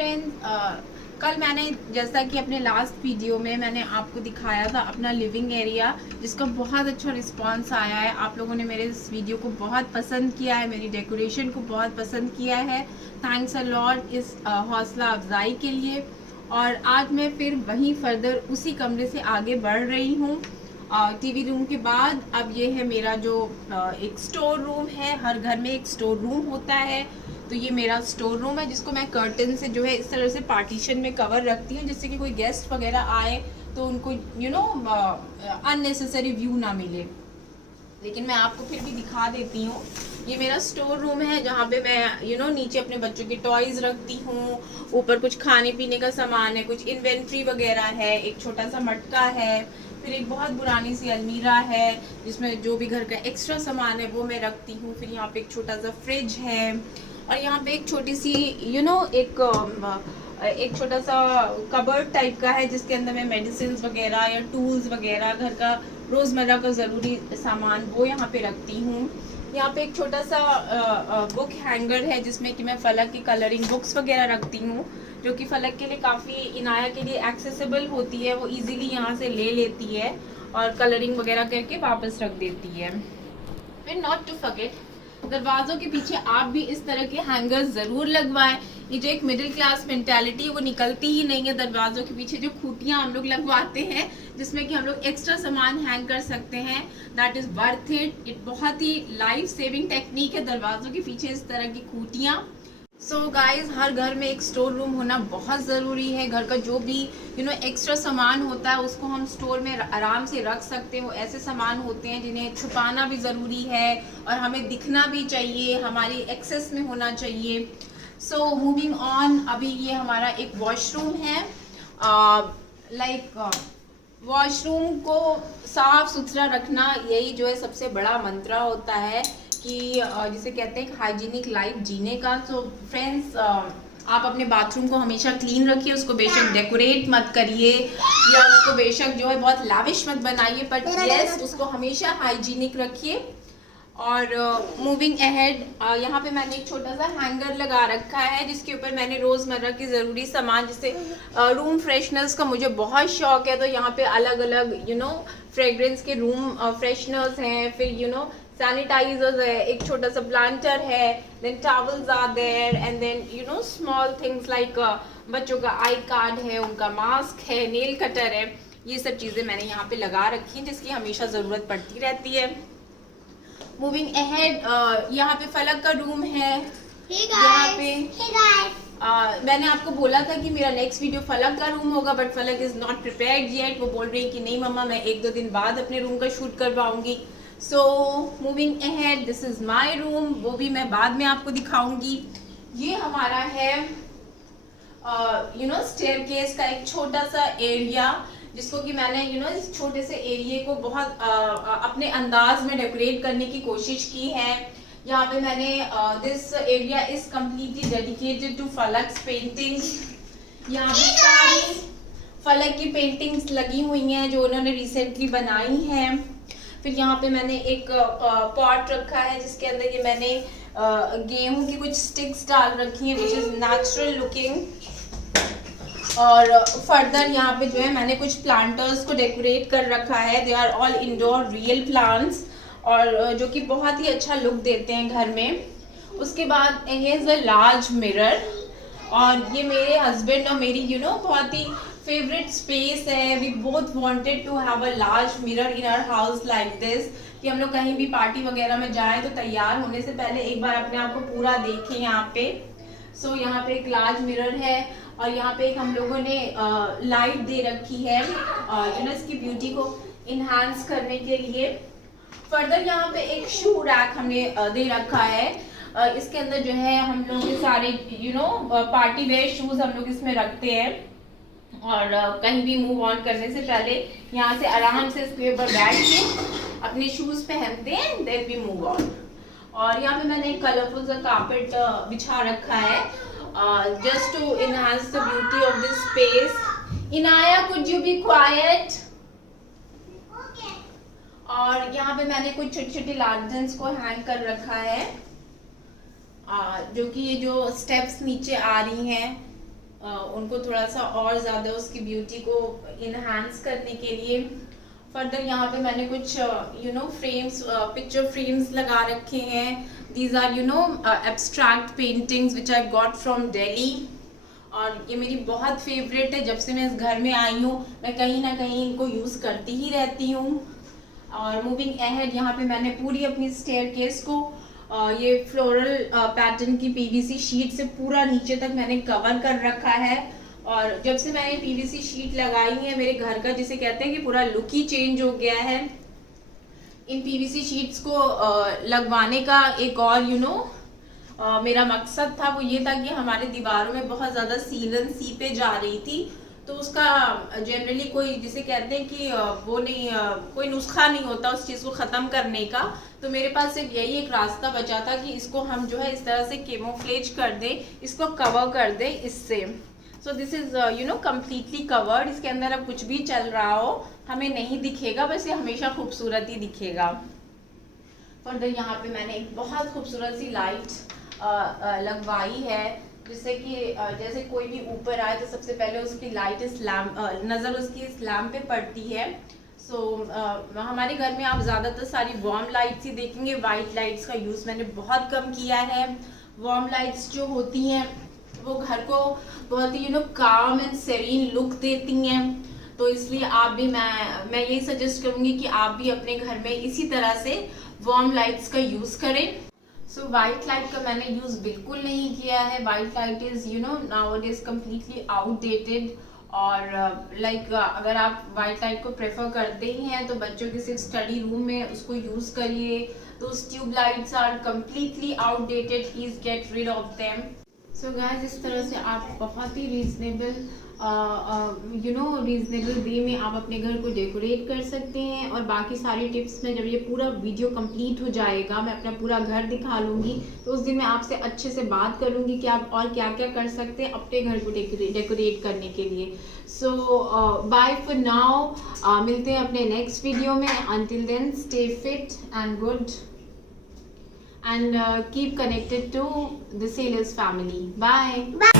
Friends, कल मैंने जैसा कि अपने लास्ट वीडियो में मैंने आपको दिखाया था अपना लिविंग एरिया, जिसका बहुत अच्छा रिस्पांस आया है। आप लोगों ने मेरे इस वीडियो को बहुत पसंद किया है, मेरी डेकोरेशन को बहुत पसंद किया है। थैंक्स अ लॉट इस हौसला अफजाई के लिए। और आज मैं फिर वहीं फर्दर उसी कमरे से आगे बढ़ रही हूँ। टीवी रूम के बाद अब ये है मेरा जो एक स्टोर रूम है। हर घर में एक स्टोर रूम होता है, तो ये मेरा स्टोर रूम है जिसको मैं कर्टन से जो है इस तरह से पार्टीशन में कवर रखती हूँ, जिससे कि कोई गेस्ट वगैरह आए तो उनको अननेसेसरी व्यू ना मिले। लेकिन मैं आपको फिर भी दिखा देती हूँ। ये मेरा स्टोर रूम है जहाँ पे मैं नीचे अपने बच्चों के टॉयज रखती हूँ, ऊपर कुछ खाने पीने का सामान है, कुछ इन्वेंट्री वगैरह है, एक छोटा सा मटका है, फिर एक बहुत पुरानी सी अलमीरा है जिसमें जो भी घर का एक्स्ट्रा सामान है वो मैं रखती हूँ। फिर यहाँ पे एक छोटा सा फ्रिज है और यहाँ पे एक छोटी सी एक छोटा सा कबर्ड टाइप का है जिसके अंदर मैं मेडिसिन वगैरह या टूल्स वगैरह घर का रोज़मर्रा का ज़रूरी सामान वो यहाँ पे रखती हूँ। यहाँ पे एक छोटा सा बुक हैंगर है जिसमें कि मैं फलक की कलरिंग बुक्स वगैरह रखती हूँ, जो कि फलक के लिए काफ़ी इनाया के लिए एक्सेसिबल होती है। वो इजीली यहाँ से ले लेती है और कलरिंग वगैरह करके वापस रख देती है। फिर नॉट टू फॉरगेट, दरवाज़ों के पीछे आप भी इस तरह के हैंगर्स ज़रूर लगवाएं। ये जो एक मिडिल क्लास मेंटालिटी है वो निकलती ही नहीं है। दरवाज़ों के पीछे जो खूंटियाँ हम लोग लगवाते हैं जिसमें कि हम लोग एक्स्ट्रा सामान हैंग कर सकते हैं, दैट इज़ वर्थ इट। ये बहुत ही लाइफ सेविंग टेक्निक है, दरवाज़ों के पीछे इस तरह की खूंटियाँ। सो गाइज, हर घर में एक स्टोर रूम होना बहुत ज़रूरी है। घर का जो भी एक्स्ट्रा सामान होता है उसको हम स्टोर में आराम से रख सकते हैं। वो ऐसे सामान होते हैं जिन्हें छुपाना भी ज़रूरी है और हमें दिखना भी चाहिए, हमारी एक्सेस में होना चाहिए। सो मूविंग ऑन, अभी ये हमारा एक वॉशरूम है। वॉशरूम को साफ सुथरा रखना यही जो है सबसे बड़ा मंत्रा होता है कि जिसे कहते हैं हाइजीनिक लाइफ जीने का। तो फ्रेंड्स, आप अपने बाथरूम को हमेशा क्लीन रखिए, उसको बेशक डेकोरेट मत करिए या उसको बेशक जो है बहुत लाविश मत बनाइए, बट यस उसको हमेशा हाइजीनिक रखिए। और मूविंग अहेड, यहाँ पे मैंने एक छोटा सा हैंगर लगा रखा है जिसके ऊपर मैंने रोज़मर्रा की ज़रूरी सामान, जैसे रूम फ्रेशनर्स का मुझे बहुत शौक है, तो यहाँ पे अलग अलग फ्रेग्रेंस के रूम फ्रेशनर्स हैं, फिर सैनिटाइजर्स है, एक छोटा सा प्लांटर है, then towels are there, and then small things like बच्चों का आई कार्ड है, उनका मास्क है, नेल कटर है। ये सब चीज़ें मैंने यहाँ पे लगा रखी हैं जिसकी हमेशा ज़रूरत पड़ती रहती है। मूविंग अहेड, यहाँ पे फलक का रूम है। यहाँ पे मैंने आपको बोला था कि मेरा नेक्स्ट वीडियो फलक का रूम होगा, बट फलक इज़ नॉट प्रिपेयर्ड येट। वो बोल रही है कि नहीं मम्मा, मैं 1-2 दिन बाद अपने रूम का शूट कर पाऊंगी। So moving ahead, this is my room, वो भी मैं बाद में आपको दिखाऊंगी। ये हमारा है स्टेयरकेस का एक छोटा सा एरिया जिसको कि मैंने इस छोटे से एरिया को बहुत अपने अंदाज में डेकोरेट करने की कोशिश की है। यहाँ पे मैंने this area is completely dedicated to Falak's paintings. यहाँ पे सारी फलक की पेंटिंग्स लगी हुई हैं जो उन्होंने रिसेंटली बनाई हैं। फिर यहाँ पे मैंने एक पॉट रखा है जिसके अंदर ये मैंने गेहूं की कुछ स्टिक्स डाल रखी हैं विच इज़ नेचुरल लुकिंग। और फर्दर यहाँ पे जो है मैंने कुछ प्लांटर्स को डेकोरेट कर रखा है। They are all indoor real plants और जो कि बहुत ही अच्छा लुक देते हैं घर में। उसके बाद इज अ लार्ज मिरर, और ये मेरे हस्बैंड और मेरी बहुत ही फेवरेट स्पेस है। We both wanted to have a large mirror in our house like this, कि हम लोग कहीं भी पार्टी वगैरह में जाएं तो तैयार होने से पहले एक बार अपने आप को पूरा देखें यहाँ पे। सो यहाँ पे एक लार्ज मिरर है और यहाँ पे एक हम लोगों ने लाइट दे रखी है इसकी ब्यूटी को इन्हांस करने के लिए। फर्दर यहाँ पे एक शू रैक हमने दे रखा है। इसके अंदर जो है हम लोग के सारे पार्टी वेयर शूज हम लोग इसमें रखते हैं और कहीं भी मूव ऑन करने से पहले यहाँ से आराम से इसके ऊपर बैठ के अपने शूज पहनते हैं, देन वी मूव ऑन। और यहाँ पे मैंने एक कलरफुल सा कारपेट बिछा रखा है just to enhance the beauty of this space. Inaya, could you be quiet? Okay. और यहाँ पे मैंने कुछ छोटी छोटी लैंटर्न्स को हैंग कर रखा है जो कि ये जो स्टेप्स नीचे आ रही हैं उनको थोड़ा सा और ज़्यादा उसकी ब्यूटी को इन्हांस करने के लिए। फर्दर यहाँ पे मैंने कुछ फ्रेम्स, पिक्चर फ्रेम्स लगा रखे हैं। These are abstract paintings which I got from Delhi, और ये मेरी बहुत फेवरेट है। जब से मैं इस घर में आई हूँ मैं कहीं ना कहीं इनको यूज़ करती ही रहती हूँ। और मूविंग अहेड, यहाँ पे मैंने पूरी अपनी स्टेयरकेस को ये फ्लोरल पैटर्न की पीवीसी शीट से पूरा नीचे तक मैंने कवर कर रखा है। और जब से मैंने पीवीसी शीट लगाई है मेरे घर का, जिसे कहते हैं कि पूरा लुक ही चेंज हो गया है। इन पीवीसी शीट्स को लगवाने का एक और मेरा मकसद था, वो ये था कि हमारे दीवारों में बहुत ज़्यादा सीलन सीपे जा रही थी, तो उसका जनरली कोई जिसे कहते हैं कि वो नहीं, कोई नुस्खा नहीं होता उस चीज़ को ख़त्म करने का। तो मेरे पास सिर्फ यही एक रास्ता बचा था कि इसको हम जो है इस तरह से कैमोफ्लेज कर दें, इसको कवर कर दें इससे। So this is completely covered. इसके अंदर अब कुछ भी चल रहा हो हमें नहीं दिखेगा, बस ये हमेशा खूबसूरत ही दिखेगा। फर्दर यहाँ पे मैंने एक बहुत खूबसूरत सी लाइट लगवाई है, जिससे कि जैसे कोई भी ऊपर आए तो सबसे पहले उसकी लाइट इस लैम्प नज़र उसकी इस लैम्प पे पड़ती है। सो हमारे घर में आप ज़्यादातर सारी वार्म लाइट्स ही देखेंगे। वाइट लाइट्स का यूज़ मैंने बहुत कम किया है। वार्म लाइट्स जो होती हैं वो घर को बहुत ही काम एंड सेरीन लुक देती हैं। तो इसलिए आप भी, मैं यही सजेस्ट करूँगी कि आप भी अपने घर में इसी तरह से वार्म लाइट्स का यूज़ करें। सो वाइट लाइट का मैंने यूज़ बिल्कुल नहीं किया है। White light is nowadays completely outdated. और अगर आप वाइट लाइट को प्रेफर करते ही हैं तो बच्चों के सिर्फ स्टडी रूम में उसको यूज़ करिए। Those tube lights are completely outdated, please get rid of them. So guys, इस तरह से आप बहुत ही रीजनेबल वे में आप अपने घर को डेकोरेट कर सकते हैं। और बाकी सारी टिप्स में जब ये पूरा वीडियो कंप्लीट हो जाएगा, मैं अपना पूरा घर दिखा लूँगी, तो उस दिन मैं आपसे अच्छे से बात करूँगी कि आप और क्या क्या कर सकते हैं अपने घर को डेकोरेट करने के लिए। सो बाय फॉर नाउ, मिलते हैं अपने नेक्स्ट वीडियो में। Until then, stay fit and good and keep connected to the Sailors family. Bye.